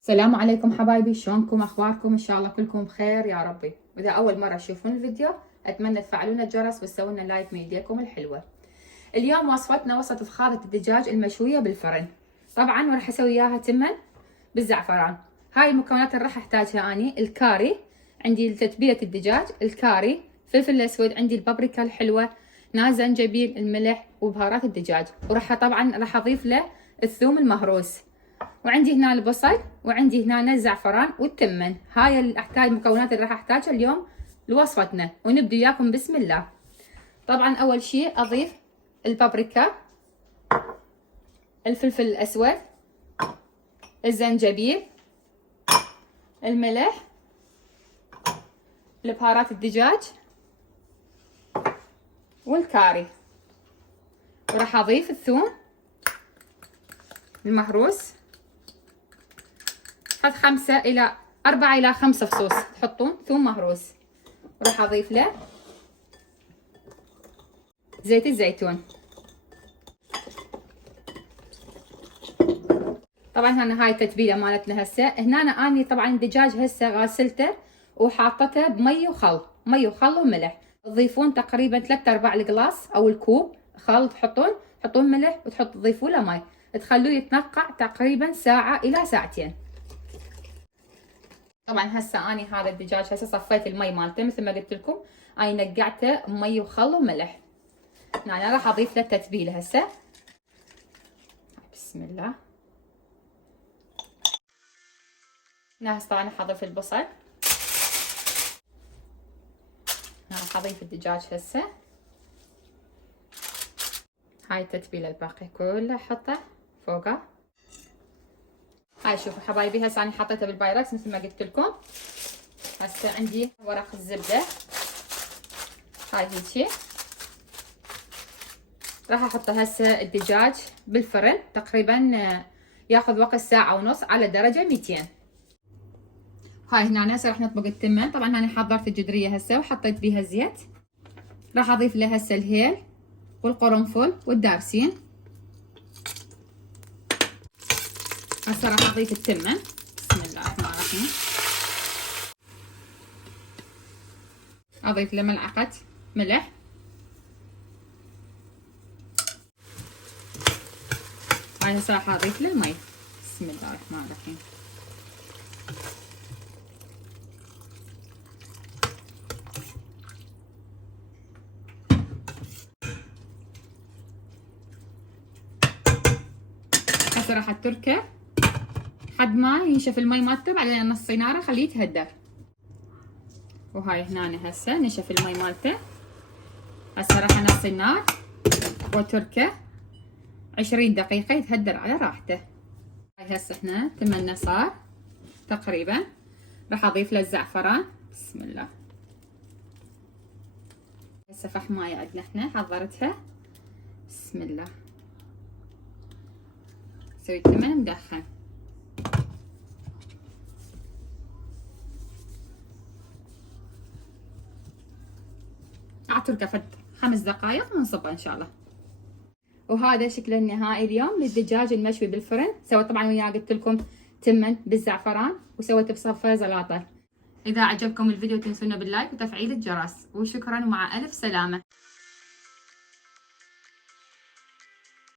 السلام عليكم حبايبي، شلونكم؟ اخباركم؟ ان شاء الله كلكم بخير يا ربي. واذا اول مره تشوفون الفيديو اتمنى تفعلون الجرس وتسوون لنا لايك من ايديكم الحلوه. اليوم وصفتنا وصفه فخاده الدجاج المشويه بالفرن. طبعا راح اسوي اياها تمن بالزعفران. هاي المكونات اللي راح احتاجها اني: الكاري، عندي تتبيله الدجاج، الكاري، فلفل الاسود، عندي البابريكا الحلوه، ناع زنجبيل، الملح، وبهارات الدجاج. وراح طبعا راح اضيف له الثوم المهروس، وعندي هنا البصل، وعندي هنا الزعفران والتمن. هاي المكونات اللي راح احتاجها اليوم لوصفتنا، ونبدأ وياكم بسم الله. طبعا اول شيء اضيف البابريكا، الفلفل الاسود، الزنجبيل، الملح، البهارات الدجاج والكاري، وراح اضيف الثوم المهروس. حط 4 إلى 5 فصوص تحطون ثوم مهروس. وراح اضيف له زيت الزيتون. طبعا هنا هاي التتبيله مالتنا. هسه هنا اني طبعا الدجاج هسه غاسلته وحاطته بمي وخل، مي وخل وملح. تضيفون تقريبا 3/4 القلاص او الكوب خل، تحطون ملح تضيفوا له مي، تخلوه يتنقع تقريبا ساعه الى ساعتين. طبعا هسه اني هذا الدجاج هسه صفيت المي مالته مثل ما قلت لكم، اني نقعته بمي وخل وملح. هنا راح اضيف له التتبيله هسه. بسم الله. هنا هسه طبعا راح اضيف البصل. راح اضيف الدجاج هسه. هاي التتبيله الباقيه كلها احطها فوقها. هاي شوفوا حبايبي، هسه انا حطيتها بالبايركس مثل ما قلت لكم. هسه عندي ورق الزبده، هاي هيجي. راح احط هسه الدجاج بالفرن تقريبا ياخذ وقت 1.5 ساعة على درجه 200. هاي هنا هسه راح نطبق التمن. طبعا انا حضرت الجدريه هسه وحطيت بيها زيت. راح اضيف لها هسه الهيل والقرنفل والدارسين. هسه راح اضيف التمن. بسم الله الرحمن الرحيم. اضيف له ملعقه ملح. هاي هسه راح اضيف له المي. بسم الله الرحمن الرحيم. هسه راح اتركه لحد ما ينشف المي مالته، بعدين نص ناره خليه يتهدر. وهاي هنا هسه نشف المي مالته. هسه راح انص النار واتركه 20 دقيقة يتهدر على راحته. هاي هسه احنا تمنا صار تقريبا. راح اضيف له الزعفران. بسم الله. هسه فحماية عندنا احنا حضرتها. بسم الله. نسوي التمن مدخن. اتركه فد 5 دقائق ونصبه ان شاء الله. وهذا شكله النهائي اليوم للدجاج المشوي بالفرن. سويت طبعا وياه قلت لكم تمن بالزعفران، وسويت بصفه زلاطه. اذا عجبكم الفيديو تنسونا باللايك وتفعيل الجرس، وشكرا ومع الف سلامه.